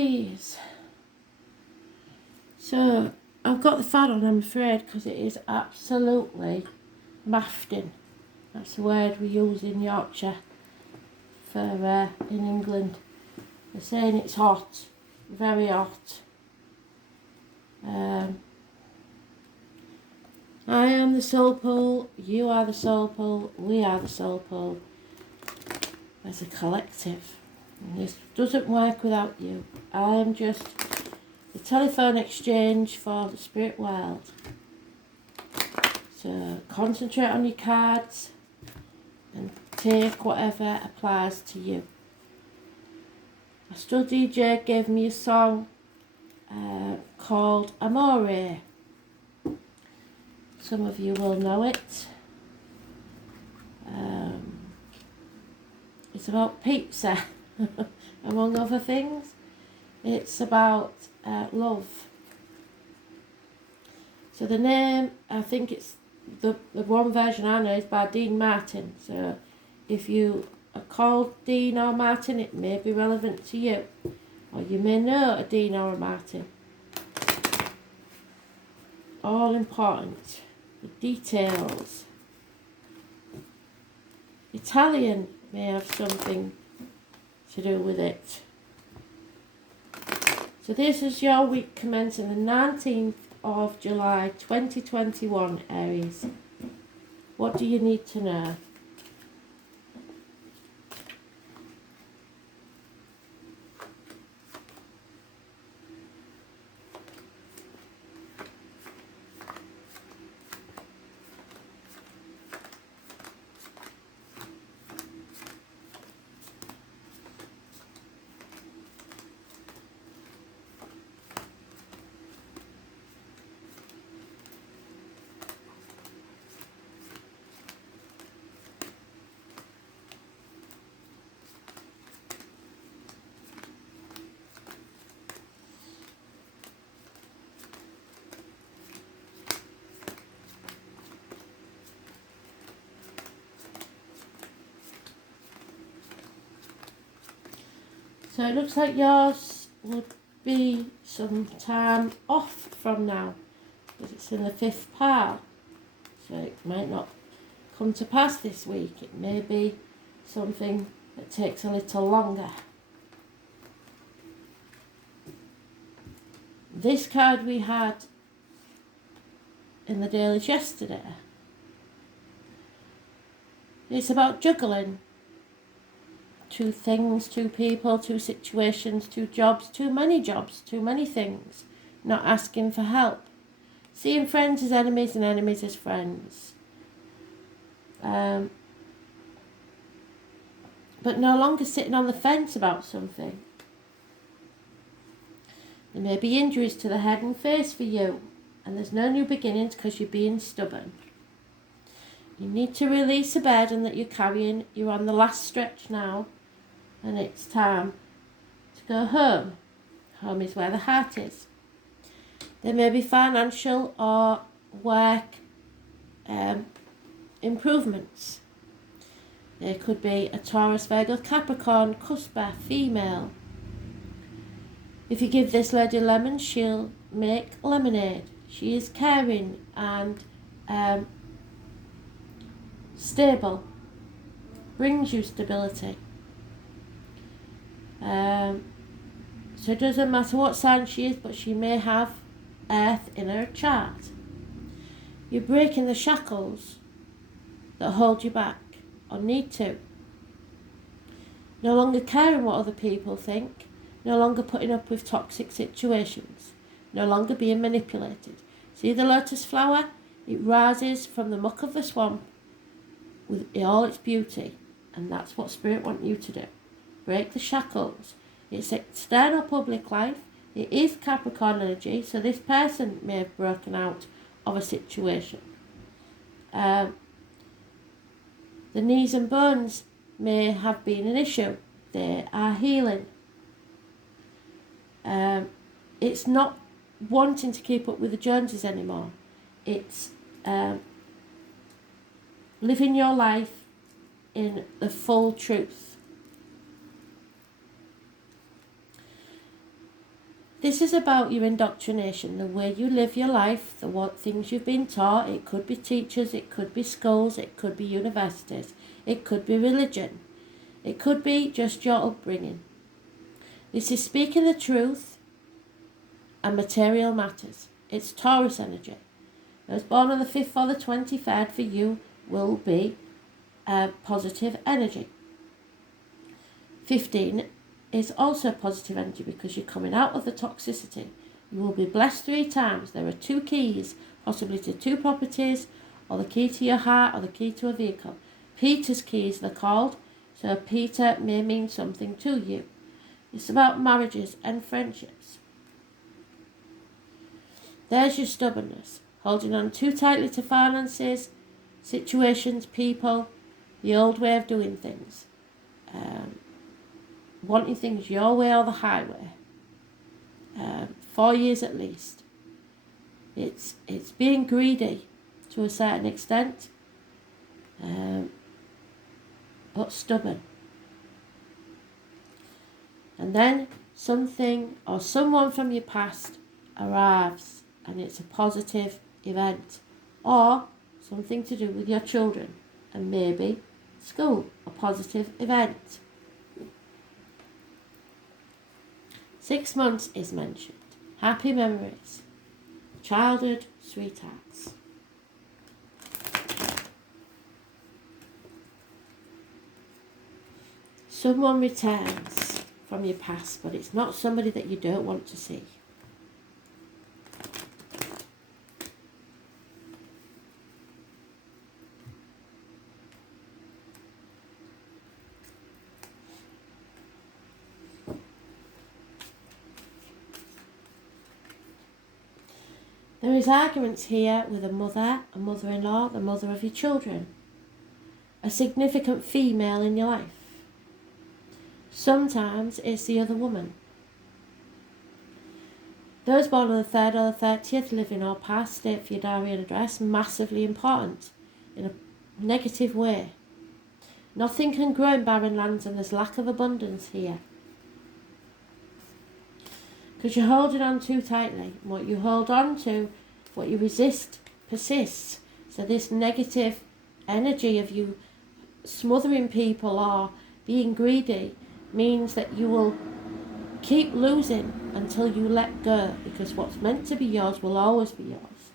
Aries. So, I've got the fan on, I'm afraid, because it is absolutely mafting. That's the word we use in Yorkshire for in England. They're saying it's hot, very hot. I am the soul pole, you are the soul pole, we are the soul pole as a collective. And this doesn't work without you. I am just the telephone exchange for the spirit world. So concentrate on your cards and take whatever applies to you. Astro DJ gave me a song called Amore. Some of you will know it. It's about pizza, among other things. It's about love. So the name, I think it's the one version I know is by Dean Martin. So if you are called Dean or Martin, it may be relevant to you. Or you may know a Dean or a Martin. All important. The details. Italian may have something to do with it. So this is your week commencing the 19th of July 2021, Aries. What do you need to know? So it looks like yours would be some time off from now, because it's in the 5th pile. So it might not come to pass this week. It may be something that takes a little longer. This card we had in the dailies yesterday. It's about juggling. 2 things, 2 people, 2 situations, 2 jobs, too many things. Not asking for help. Seeing friends as enemies and enemies as friends. But no longer sitting on the fence about something. There may be injuries to the head and face for you, and there's no new beginnings because you're being stubborn. You need to release a burden that you're carrying. You're on the last stretch now. And it's time to go home. Home is where the heart is. There may be financial or work improvements. There could be a Taurus, Virgo, Capricorn, Cusper, female. If you give this lady lemon, she'll make lemonade. She is caring and stable. Brings you stability. So it doesn't matter what sign she is, but she may have earth in her chart. You're breaking the shackles that hold you back, or need to. No longer caring what other people think. No longer putting up with toxic situations. No longer being manipulated. See the lotus flower? It rises from the muck of the swamp with all its beauty. And that's what Spirit wants you to do. Break the shackles. It's external public life. It is Capricorn energy, so this person may have broken out of a situation. The knees and bones may have been an issue. They are healing. It's not wanting to keep up with the Joneses anymore. It's living your life in the full truth. This is about your indoctrination, the way you live your life, the what things you've been taught. It could be teachers, it could be schools, it could be universities, it could be religion, it could be just your upbringing. This is speaking the truth and material matters. It's Taurus energy. Those born on the 5th or the 23rd for you will be positive energy. 15 is also positive energy because you're coming out of the toxicity. You will be blessed 3 times. There are 2 keys, possibly to 2 properties, or the key to your heart, or the key to a vehicle. Peter's keys, they're called. So Peter may mean something to you. It's about marriages and friendships. There's your stubbornness, holding on too tightly to finances, situations, people, the old way of doing things. Wanting things your way or the highway. 4 years at least. It's being greedy to a certain extent, but stubborn. And then something or someone from your past arrives and it's a positive event, or something to do with your children and maybe school, a positive event. 6 months is mentioned. Happy memories. Childhood sweethearts. Someone returns from your past, but it's not somebody that you don't want to see. There is arguments here with a mother, a mother-in-law, the mother of your children, a significant female in your life. Sometimes it's the other woman. Those born on the 3rd or the 30th, living or past, state for your diary and address, massively important in a negative way. Nothing can grow in barren lands and there's lack of abundance here. Because you're holding on too tightly. What you hold on to, what you resist, persists. So this negative energy of you smothering people or being greedy means that you will keep losing until you let go, because what's meant to be yours will always be yours.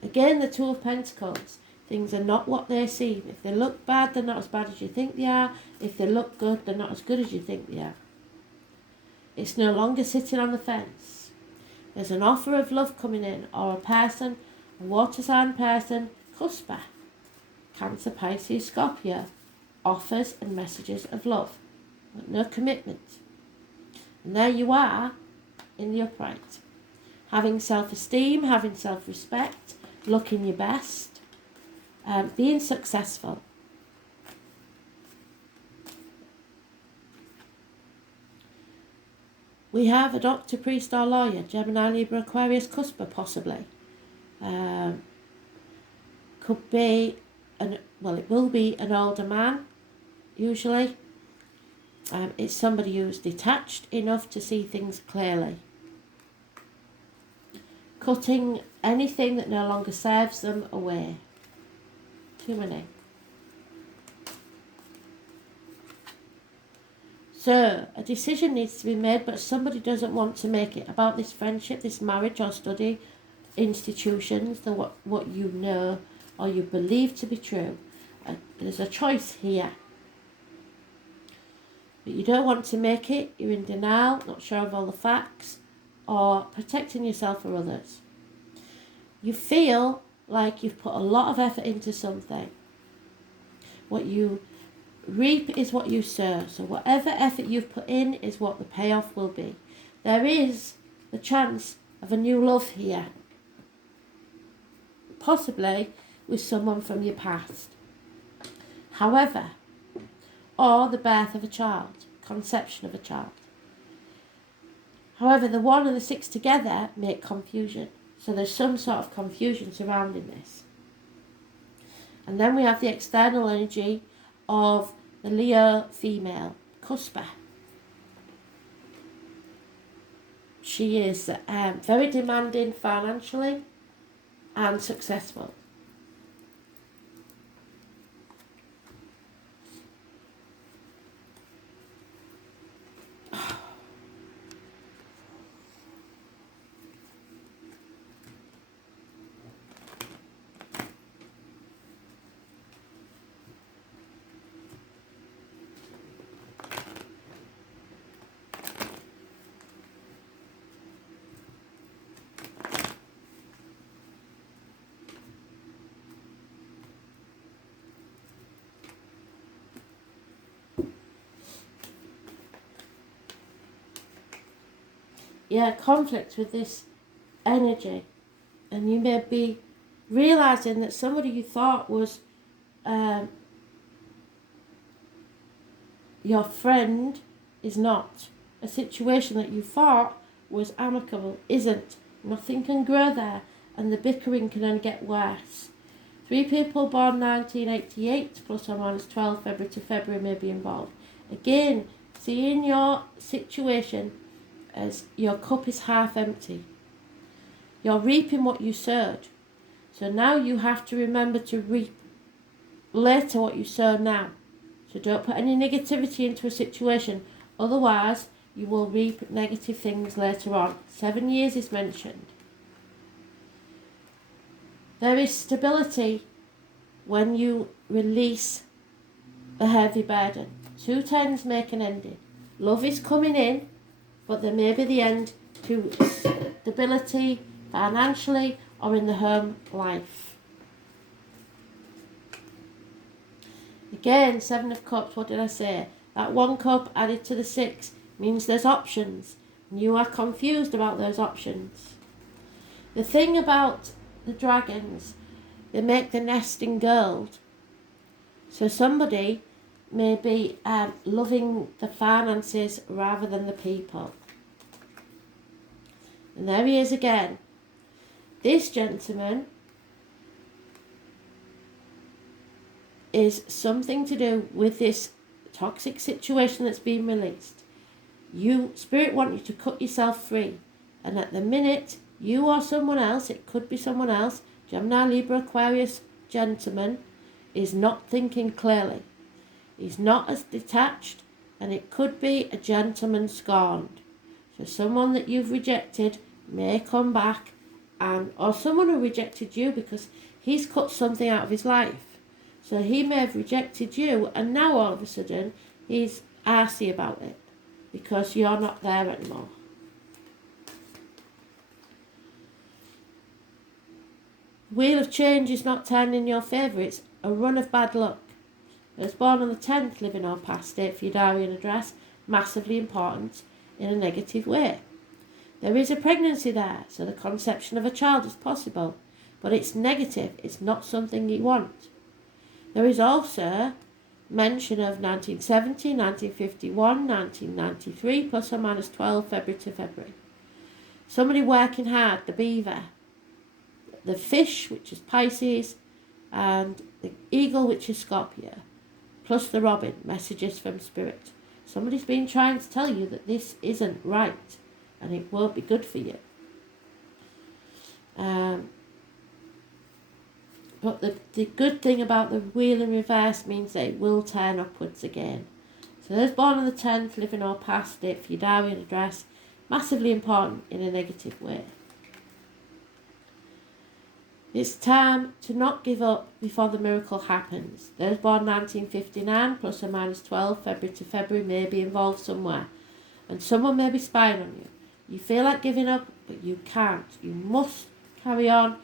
Again, the 2 of Pentacles. Things are not what they seem. If they look bad, they're not as bad as you think they are. If they look good, they're not as good as you think they are. It's no longer sitting on the fence. There's an offer of love coming in, or a person, a water sign person, cusper, Cancer, Pisces, Scorpio, offers and messages of love, but no commitment. And there you are in the upright. Having self-esteem, having self-respect, looking your best, being successful. We have a doctor, priest or lawyer, Gemini, Libra, Aquarius, Cusper possibly. Could be, it will be an older man, usually. It's somebody who's detached enough to see things clearly. Cutting anything that no longer serves them away. Too many. So, a decision needs to be made, but somebody doesn't want to make it about this friendship, this marriage or study, institutions, what you know or you believe to be true. There's a choice here. But you don't want to make it, you're in denial, not sure of all the facts, or protecting yourself or others. You feel like you've put a lot of effort into something. What you reap is what you sow. So whatever effort you've put in is what the payoff will be. There is the chance of a new love here. Possibly with someone from your past. However, or the birth of a child, conception of a child. However, the 1 and the 6 together make confusion. So there's some sort of confusion surrounding this. And then we have the external energy of the Leo female, cusper. she is very demanding financially and successful. Yeah, conflict with this energy, and you may be realizing that somebody you thought was your friend is not. A situation that you thought was amicable isn't. Nothing can grow there, and the bickering can only get worse. 3 people born 1988 plus or minus 12 February to February may be involved. Again, seeing your situation as your cup is half empty. You're reaping what you sowed. So now you have to remember to reap later what you sow now. So don't put any negativity into a situation, otherwise you will reap negative things later on. 7 years is mentioned. There is stability when you release a heavy burden. 2 tens make an ending. Love is coming in, but there may be the end to stability financially or in the home life. Again, 7 of Cups, what did I say? That 1 cup added to the 6 means there's options. And you are confused about those options. The thing about the dragons, they make the nest in gold. So somebody may be loving the finances rather than the people. And there he is again. This gentleman is something to do with this toxic situation that's been released. Spirit want you to cut yourself free. And at the minute, you or someone else, it could be someone else, Gemini, Libra, Aquarius gentleman, is not thinking clearly. He's not as detached, and it could be a gentleman scorned. So someone that you've rejected may come back, or someone who rejected you because he's cut something out of his life. So he may have rejected you, and now all of a sudden he's arsy about it because you're not there anymore. Wheel of Change is not turning in your favour. It's a run of bad luck. Those born on the 10th, living or past it for your diary and address, massively important in a negative way. There is a pregnancy there, so the conception of a child is possible, but it's negative. It's not something you want. There is also mention of 1970, 1951, 1993, plus or minus 12 February to February. Somebody working hard, the beaver, the fish, which is Pisces, and the eagle, which is Scorpio, plus the robin, messages from spirit. Somebody's been trying to tell you that this isn't right and it won't be good for you. But the good thing about the wheel in reverse means that it will turn upwards again. So those born on the 10th, living or past it for your diary and address, massively important in a negative way. It's time to not give up before the miracle happens. Those born 1959, plus or minus 12 February to February, may be involved somewhere. And someone may be spying on you. You feel like giving up, but you can't. You must carry on.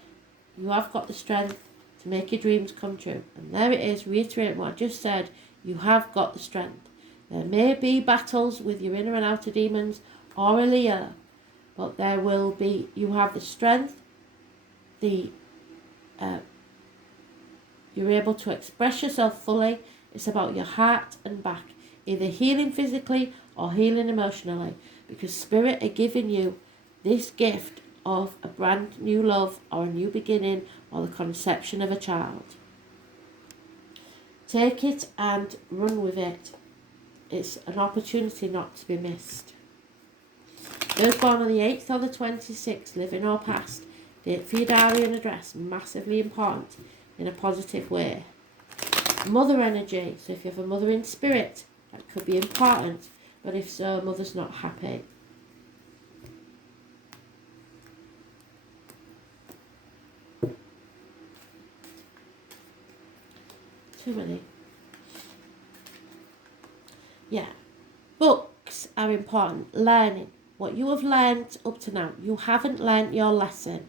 You have got the strength to make your dreams come true. And there it is, reiterating what I just said. You have got the strength. There may be battles with your inner and outer demons or a Leo, but there will be, you have the strength, you're able to express yourself fully. It's about your heart and back, either healing physically or healing emotionally, because Spirit are giving you this gift of a brand new love or a new beginning or the conception of a child. Take it and run with it. It's an opportunity not to be missed. Those born on the 8th or the 26th, living or past, date for your diary and address, massively important in a positive way. Mother energy, so if you have a mother in spirit, that could be important, but if so, mother's not happy. Too many. Yeah. Books are important. Learning. What you have learned up to now. You haven't learnt your lesson.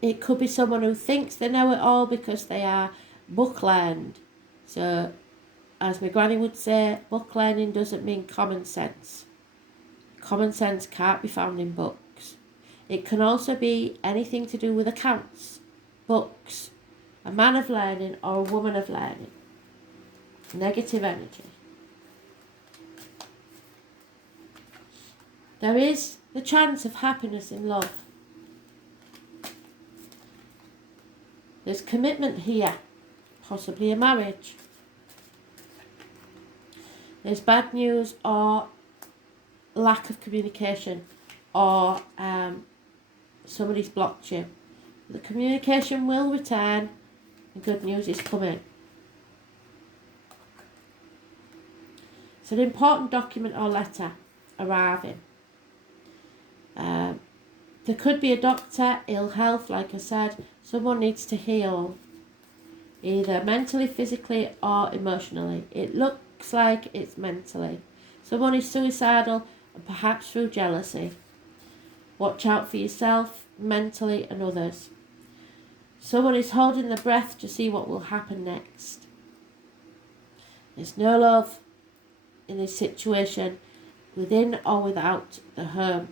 It could be someone who thinks they know it all because they are book learned. So, as my granny would say, book learning doesn't mean common sense. Common sense can't be found in books. It can also be anything to do with accounts, books, a man of learning or a woman of learning. Negative energy. There is the chance of happiness in love. There's commitment here, possibly a marriage. There's bad news or lack of communication, or somebody's blocked you. The communication will return and good news is coming. It's an important document or letter arriving. There could be a doctor, ill health, like I said. Someone needs to heal, either mentally, physically or emotionally. It looks like it's mentally. Someone is suicidal and perhaps through jealousy. Watch out for yourself, mentally and others. Someone is holding their breath to see what will happen next. There's no love in this situation, within or without the home.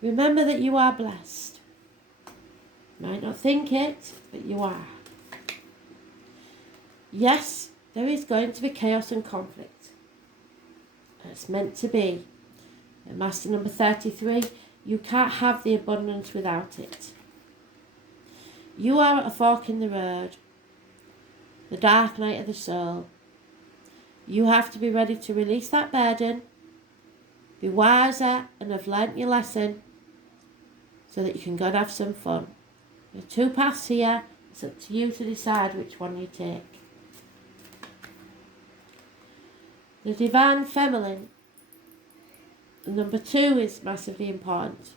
Remember that you are blessed. You might not think it, but you are. Yes, there is going to be chaos and conflict. It's meant to be. And Master number 33, you can't have the abundance without it. You are at a fork in the road, the dark night of the soul. You have to be ready to release that burden, be wiser and have learnt your lesson, so that you can go and have some fun. There are two paths here. It's up to you to decide which one you take. The divine feminine, number 2, is massively important.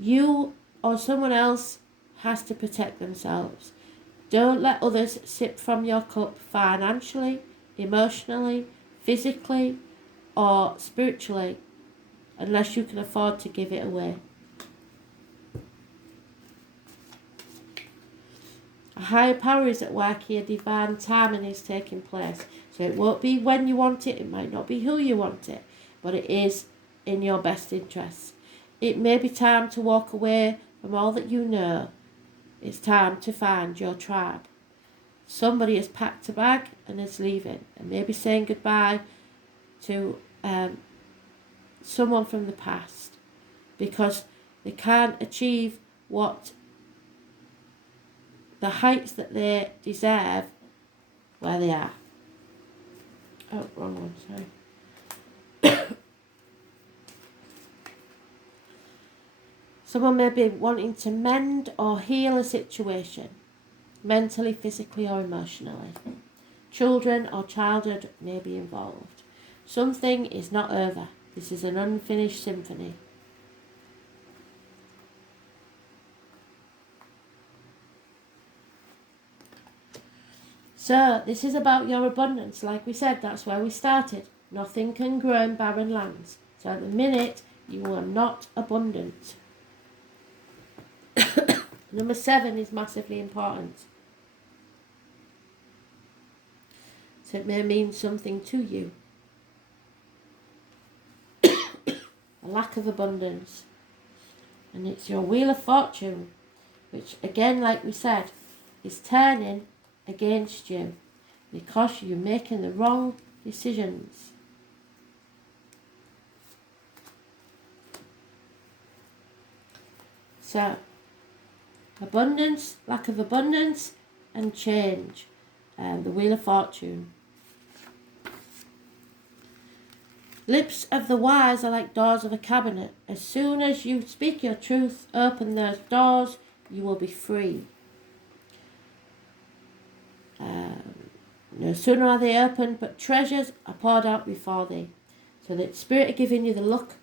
You or someone else has to protect themselves. Don't let others sip from your cup financially, emotionally, physically or spiritually, unless you can afford to give it away. A higher power is at work here. Divine timing is taking place. So it won't be when you want it. It might not be who you want it. But it is in your best interests. It may be time to walk away from all that you know. It's time to find your tribe. Somebody has packed a bag and is leaving. And maybe saying goodbye to someone from the past. Because they can't achieve the heights that they deserve where they are. Oh, wrong one, sorry. Someone may be wanting to mend or heal a situation, mentally, physically or emotionally. Children or childhood may be involved. Something is not over. This is an unfinished symphony. So, this is about your abundance. Like we said, that's where we started. Nothing can grow in barren lands. So at the minute, you are not abundant. Number 7 is massively important. So it may mean something to you. A lack of abundance. And it's your Wheel of Fortune, which again, like we said, is turning against you because you're making the wrong decisions. So, abundance, lack of abundance, and change. The Wheel of Fortune. Lips of the wise are like doors of a cabinet. As soon as you speak your truth, open those doors, you will be free. No sooner are they opened, but treasures are poured out before thee. So that Spirit are giving you the luck,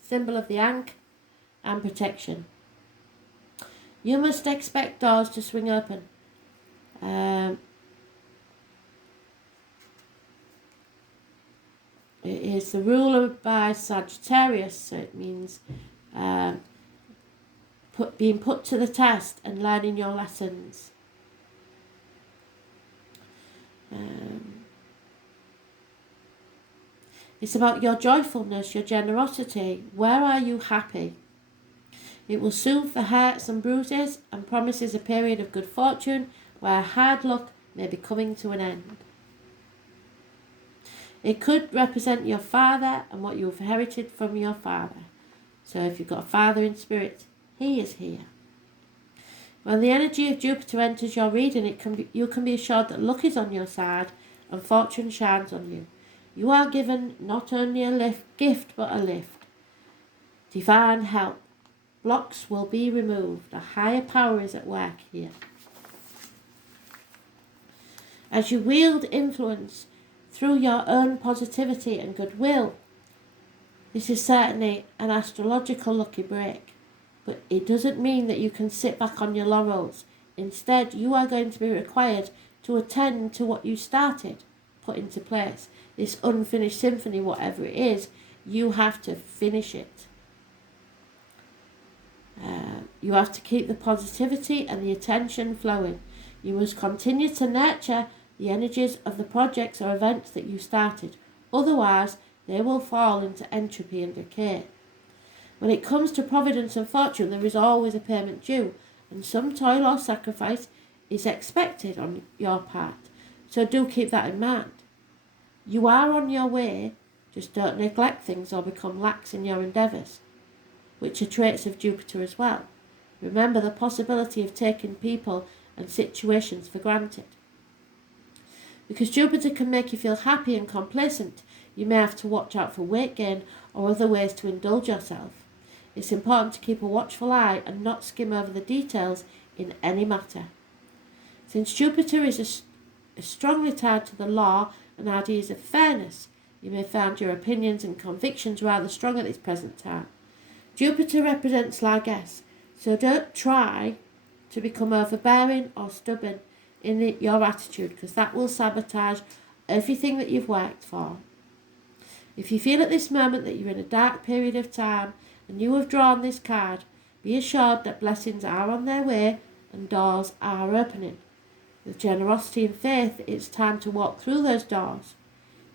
symbol of the Ankh, and protection. You must expect doors to swing open. It is the ruler by Sagittarius, so it means being put to the test and learning your lessons. It's about your joyfulness, your generosity. Where are you happy? It will soothe the hurts and bruises and promises a period of good fortune where hard luck may be coming to an end. It could represent your father and what you've inherited from your father. So if you've got a father in spirit, he is here. When the energy of Jupiter enters your reading, you can be assured that luck is on your side and fortune shines on you. You are given not only a gift, but a lift. Divine help. Blocks will be removed. A higher power is at work here. As you wield influence through your own positivity and goodwill, this is certainly an astrological lucky break. But it doesn't mean that you can sit back on your laurels. Instead, you are going to be required to attend to what you started, put into place. This unfinished symphony, whatever it is, you have to finish it. You have to keep the positivity and the attention flowing. You must continue to nurture the energies of the projects or events that you started. Otherwise, they will fall into entropy and decay. When it comes to providence and fortune, there is always a payment due, and some toil or sacrifice is expected on your part. So do keep that in mind. You are on your way, just don't neglect things or become lax in your endeavours, which are traits of Jupiter as well. Remember the possibility of taking people and situations for granted. Because Jupiter can make you feel happy and complacent, you may have to watch out for weight gain or other ways to indulge yourself. It's important to keep a watchful eye and not skim over the details in any matter. Since Jupiter is strongly tied to the law and ideas of fairness, you may find your opinions and convictions rather strong at this present time. Jupiter represents largesse, so don't try to become overbearing or stubborn in your attitude, because that will sabotage everything that you've worked for. If you feel at this moment that you're in a dark period of time and you have drawn this card, be assured that blessings are on their way and doors are opening. With generosity and faith, it's time to walk through those doors.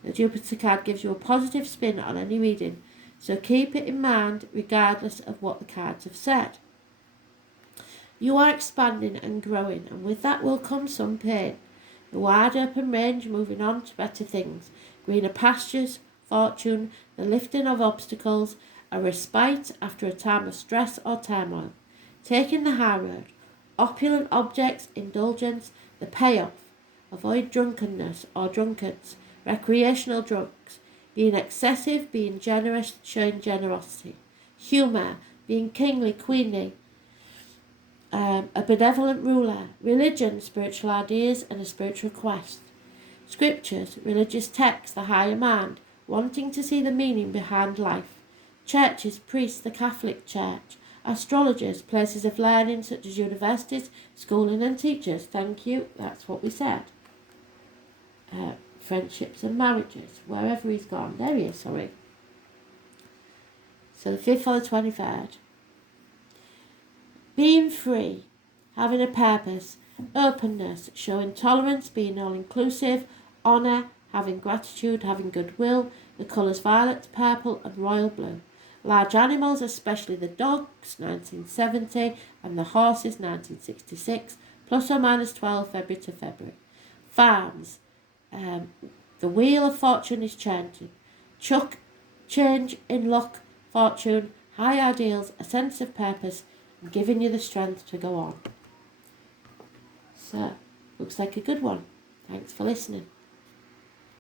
The Jupiter card gives you a positive spin on any reading, so keep it in mind regardless of what the cards have said. You are expanding and growing, and with that will come some pain. The wide open range moving on to better things, greener pastures, fortune, the lifting of obstacles, a respite after a time of stress or turmoil. Taking the high road, opulent objects, indulgence, the payoff. Avoid drunkenness or drunkards, recreational drugs, being excessive, being generous, showing generosity. Humour, being kingly, queenly, a benevolent ruler. Religion, spiritual ideas and a spiritual quest. Scriptures, religious texts, the higher mind, wanting to see the meaning behind life. Churches, priests, the Catholic Church. Astrologers, places of learning such as universities, schooling and teachers. Thank you, that's what we said. Friendships and marriages, wherever he's gone. There he is, sorry. So the 5th or the 23rd. Being free, having a purpose, openness, showing tolerance, being all-inclusive, honour, having gratitude, having goodwill, the colours violet, purple and royal blue. Large animals, especially the dogs, 1970, and the horses, 1966, plus or minus 12 February to February. Farms, the wheel of fortune is changing. Change in luck, fortune, high ideals, a sense of purpose, and giving you the strength to go on. So, looks like a good one. Thanks for listening.